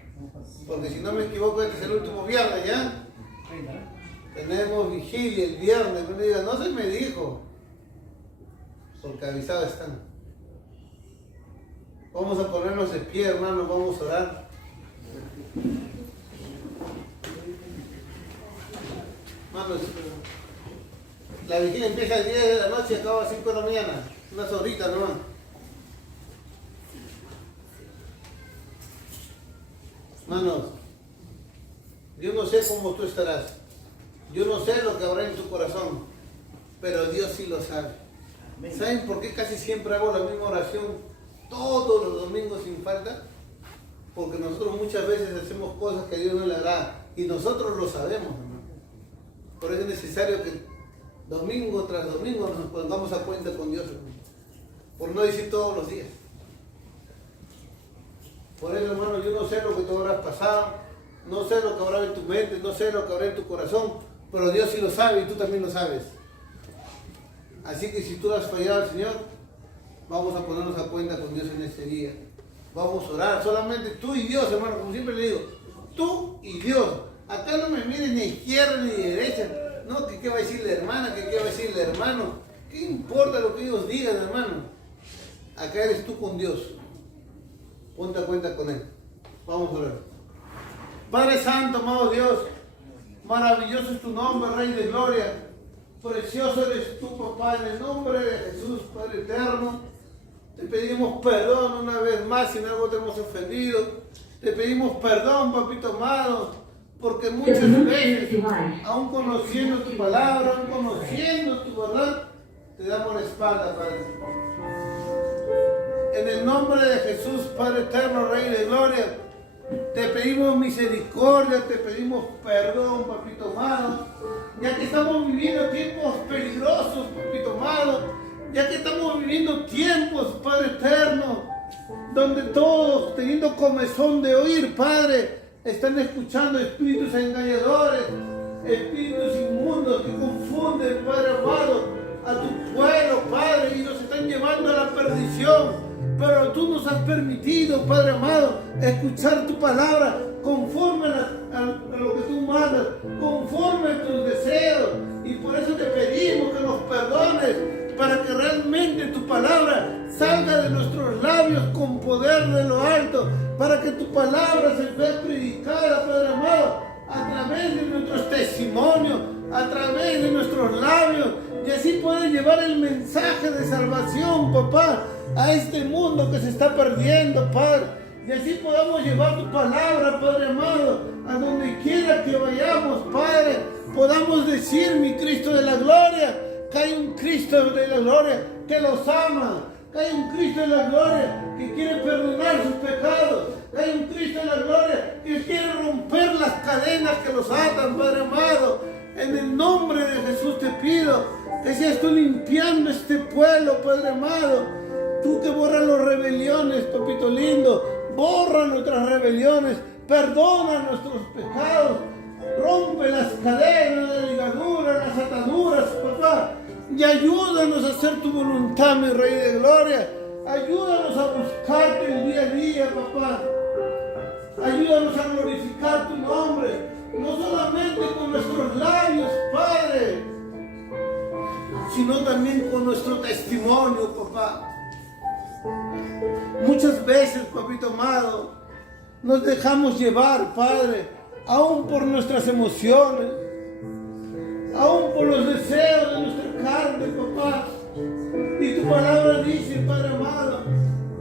Porque si no me equivoco, este es el último viernes ya. Tenemos vigilia el viernes. No me digan, no se me dijo. Porque avisados están. Vamos a ponernos de pie, hermanos. Vamos a orar. Hermanos, la vigilia empieza a 10 de la noche y acaba a 5 de la mañana. Unas horitas nomás. Hermanos, yo no sé cómo tú estarás. Yo no sé lo que habrá en tu corazón. Pero Dios sí lo sabe. ¿Saben por qué casi siempre hago la misma oración todos los domingos sin falta? Porque nosotros muchas veces hacemos cosas que a Dios no le agrada. Y nosotros lo sabemos, hermano. Por eso es necesario que domingo tras domingo nos pongamos a cuenta con Dios, hermano. Por no decir todos los días. Por eso, hermano, yo no sé lo que tú habrás pasado, no sé lo que habrá en tu mente, no sé lo que habrá en tu corazón, pero Dios sí lo sabe y tú también lo sabes. Así que si tú has fallado al Señor, vamos a ponernos a cuenta con Dios en este día. Vamos a orar, solamente tú y Dios, hermano, como siempre le digo, tú y Dios. Acá no me miren ni izquierda ni derecha. No, que qué va a decir la hermana, que qué va a decir el hermano. ¿Qué importa lo que ellos digan, hermano? Acá eres tú con Dios. Ponte a cuenta con Él. Vamos a orar. Padre Santo, amado Dios, maravilloso es tu nombre, Rey de Gloria. Precioso eres tú, papá, en el nombre de Jesús, Padre eterno. Te pedimos perdón una vez más si en algo te hemos ofendido. Te pedimos perdón, papito amado, porque muchas veces, aún conociendo tu palabra, aún conociendo tu verdad, te damos la espalda, Padre. En el nombre de Jesús, Padre eterno, Rey de Gloria, te pedimos misericordia, te pedimos perdón, papito amado, ya que estamos viviendo tiempos peligrosos, papito amado, ya que estamos viviendo tiempos, Padre eterno, donde todos, teniendo comezón de oír, Padre, están escuchando espíritus engañadores, espíritus inmundos que confunden, Padre amado, a tu pueblo, Padre, y nos están llevando a la perdición. Pero tú nos has permitido, Padre amado, escuchar tu palabra conforme a lo que tú mandas, conforme a tus deseos. Y por eso te pedimos que nos perdones, para que realmente tu palabra salga de nuestros labios con poder de lo alto, para que tu palabra se vea predicada, Padre amado, a través de nuestros testimonios, a través de nuestros labios, y así puede llevar el mensaje de salvación, papá, a este mundo que se está perdiendo, Padre. Y así podamos llevar tu palabra, Padre amado, a donde quiera que vayamos, Padre. Podamos decir, mi Cristo de la gloria, que hay un Cristo de la gloria que los ama, que hay un Cristo de la gloria que quiere perdonar sus pecados, que hay un Cristo de la gloria que quiere romper las cadenas que los atan, Padre amado. En el nombre de Jesús te pido que seas tú limpiando este pueblo, Padre amado. Tú que borras las rebeliones, papito lindo, borra nuestras rebeliones, perdona nuestros pecados, rompe las cadenas, las ligaduras, las ataduras, papá, y ayúdanos a hacer tu voluntad, mi Rey de Gloria. Ayúdanos a buscarte el día a día, papá. Ayúdanos a glorificar tu nombre, no solamente con nuestros labios, Padre, sino también con nuestro testimonio, papá. Muchas veces, papito amado, nos dejamos llevar, Padre, aún por nuestras emociones, aún por los deseos de nuestra carne, papá. Y tu palabra dice, Padre amado,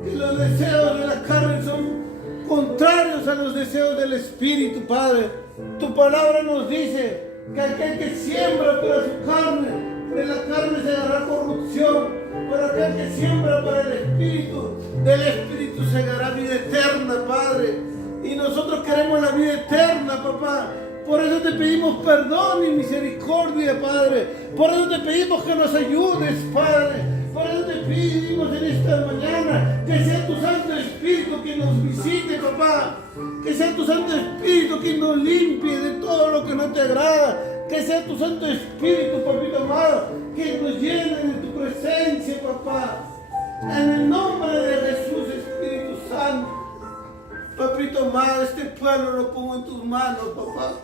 que los deseos de la carne son contrarios a los deseos del Espíritu, Padre. Tu palabra nos dice que aquel que siembra para su carne, de la carne se dará corrupción, pero aquel que siembra para el Espíritu, del Espíritu se dará vida eterna, Padre. Y nosotros queremos la vida eterna, papá. Por eso te pedimos perdón y misericordia, Padre. Por eso te pedimos que nos ayudes, Padre. Por eso te pedimos en esta mañana que sea tu Santo Espíritu quien nos visite, papá. Que sea tu Santo Espíritu quien nos limpie de todo lo que no te agrada. Que sea tu Santo Espíritu, papito amado, que nos llene de tu presencia, papá. En el nombre de Jesús, Espíritu Santo. Papito amado, este pueblo lo pongo en tus manos, papá.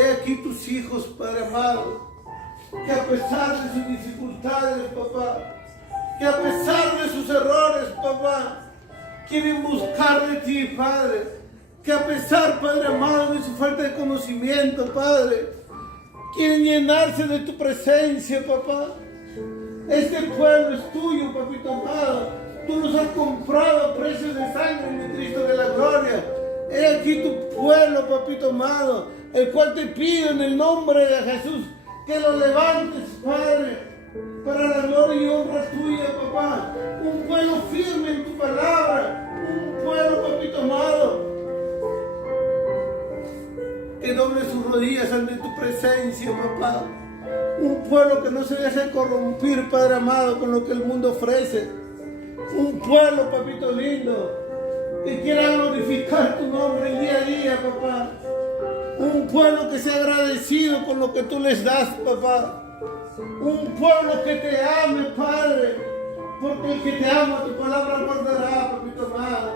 He aquí tus hijos, Padre amado, que a pesar de sus dificultades, papá, que a pesar de sus errores, papá, quieren buscar de ti, Padre. Que a pesar, Padre amado, de su falta de conocimiento, Padre, quieren llenarse de tu presencia, papá. Este pueblo es tuyo, papito amado. Tú nos has comprado a precio de sangre, mi Cristo de la gloria. He aquí tu pueblo, papito amado, el cual te pido en el nombre de Jesús que lo levantes, Padre, para la gloria y honra tuya, papá. Un pueblo firme en tu palabra, un pueblo, papito amado, que doble sus rodillas ante tu presencia, papá. Un pueblo que no se deje corrompir, Padre amado, con lo que el mundo ofrece. Un pueblo, papito lindo, que quiera glorificar tu nombre el día a día, papá. Un pueblo que sea agradecido con lo que tú les das, papá. Un pueblo que te ame, Padre, porque el que te ama tu palabra guardará, papito amado.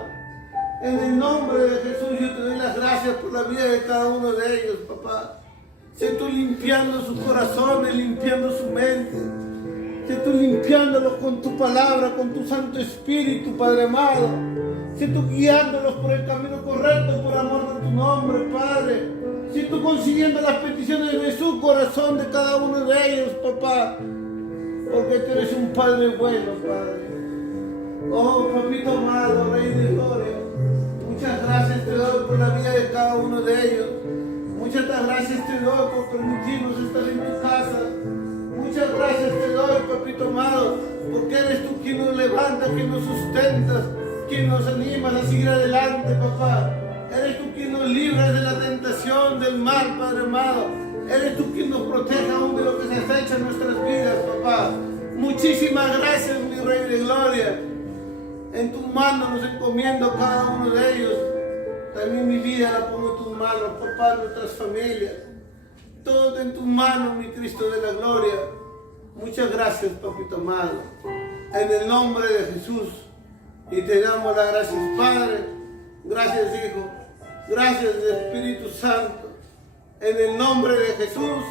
En el nombre de Jesús yo te doy las gracias por la vida de cada uno de ellos, papá. Sé tú limpiando sus corazones, limpiando su mente. Sé tú limpiándolos con tu palabra, con tu Santo Espíritu, Padre amado. Sé tú guiándolos por el camino correcto, por amor de tu nombre, Padre. Sé tú consiguiendo las peticiones de su corazón de cada uno de ellos, papá. Porque tú eres un Padre bueno, Padre. Oh, papito amado, Rey de Gloria. Muchas gracias te doy por la vida de cada uno de ellos. Muchas gracias te doy por permitirnos estar en tu casa. Muchas gracias te doy, papito amado, porque eres tú quien nos levanta, quien nos sustentas, quien nos animas a seguir adelante, papá. Eres tú quien nos libra de la tentación, del mal, Padre amado. Eres tú quien nos protege aún de lo que se acecha en nuestras vidas, papá. Muchísimas gracias, mi Rey de Gloria. En tus manos nos encomiendo cada uno de ellos. También mi vida la pongo en tus manos, papá, nuestras familias. Todo en tus manos, mi Cristo de la gloria. Muchas gracias, papito amado. En el nombre de Jesús. Y te damos las gracias, Padre. Gracias, Hijo. Gracias, Espíritu Santo. En el nombre de Jesús.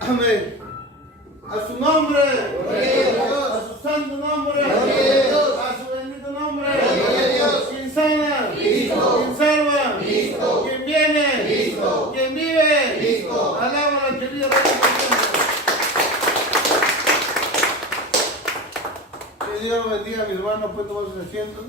Amén. A su nombre. A su santo nombre. A su bendito nombre. Quien sana. Quien salva. Quien viene. Quien vive. Alaba la querida Rey. Que Dios bendiga a mis hermanos. Pueden tomar sus asientos.